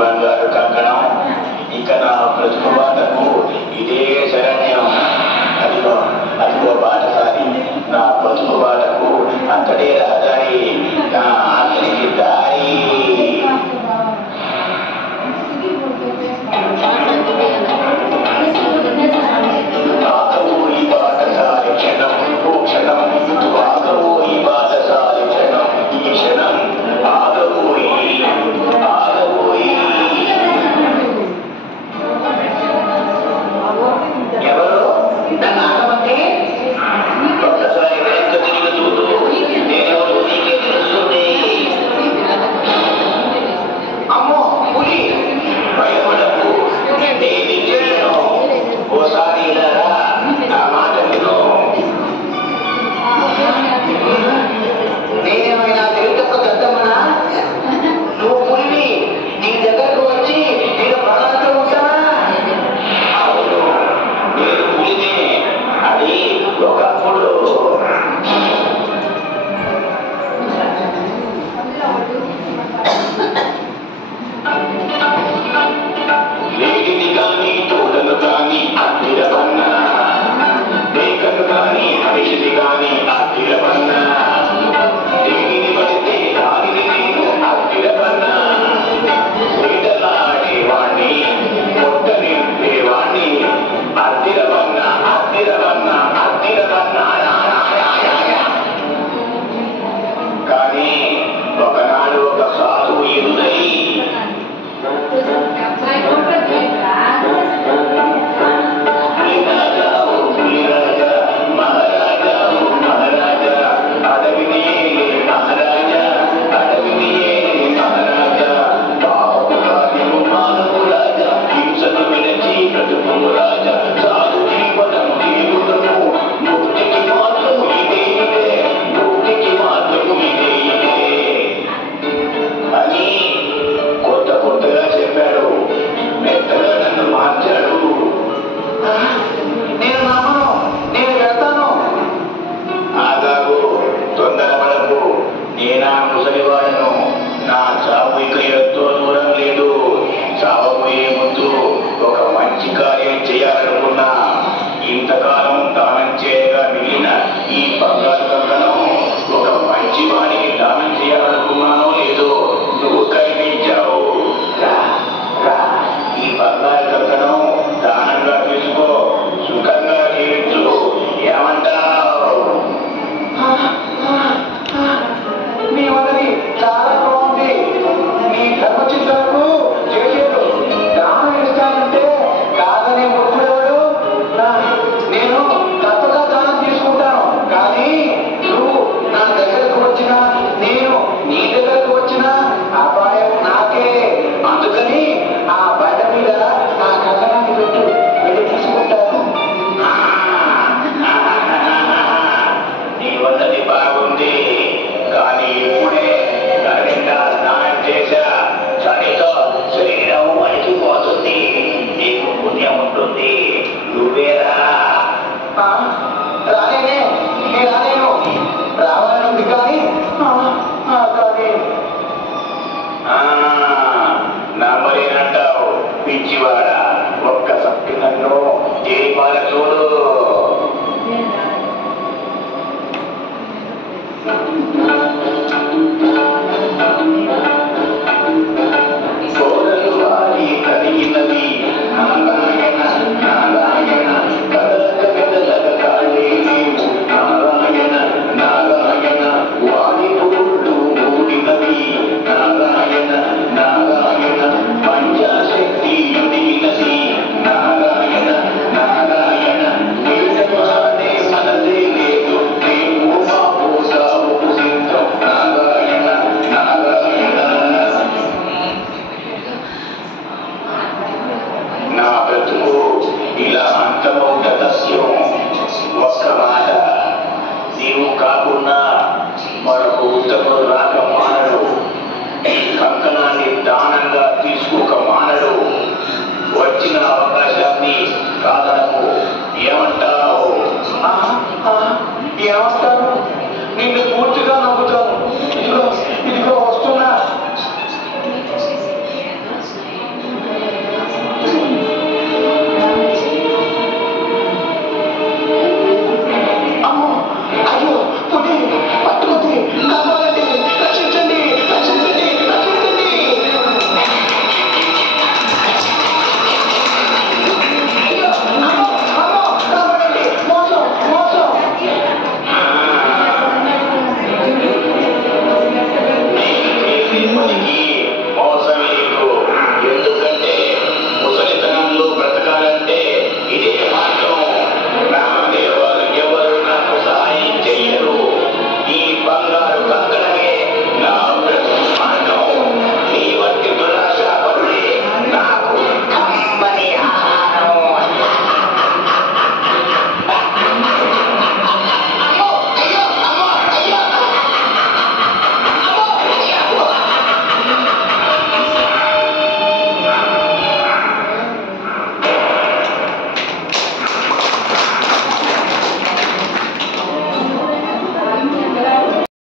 బంగారు కంకణం ఇక నా ప్రతిభకు ఇదే శరణ్యం. అదిగో అదిగో బాటసారి, నా బతుకు బాటకు అతడే రహదారి, నా ఆఖరికి దారి. ఆగవు ఈ బాటసారి క్షణం, ఓ క్షణం ఆగవు ఈ బాటసారి క్షణం, ఈ క్షణం ఆగబోయి ఎవరు నన్ను ఆగమంటే ఒక్కసారి వెనక్కి తిరిగి చూడు, నేనెవరు నీకే తెలుస్తుంది. అమ్మో పులి, భయపడకు, నేనేమి చేయను. ఓసారి ఇలా నా మాట విను. నేనేమైనా తెలుగు దద్దమ్మనా? నువ్వు పులివి, నీ దగ్గరకు వచ్చి నేను ప్రాణాలతో ఉంటానా? అవును, నేను పులినే. అది ఒకప్పుడు లేడిని కానీ తోడను కానీ అద్దిరవన్నా, మేకను కానీ మనిషిని కానీ అద్దిరవన్నా, దేనిని పడితే దానిని నేను అద్దిరవన్నా, క్రీడలాడేవాణ్ణి పొట్ట నింపేవాణ్ణి అద్దిరవన్నా అద్దిరవన్నా అద్దిరవన్నా. కానీ ఒకనాడు ఒక సాధువు ఎదురై పిచ్చివాడా, ఒక్క సత్తి నన్ను చేపాల చూడు.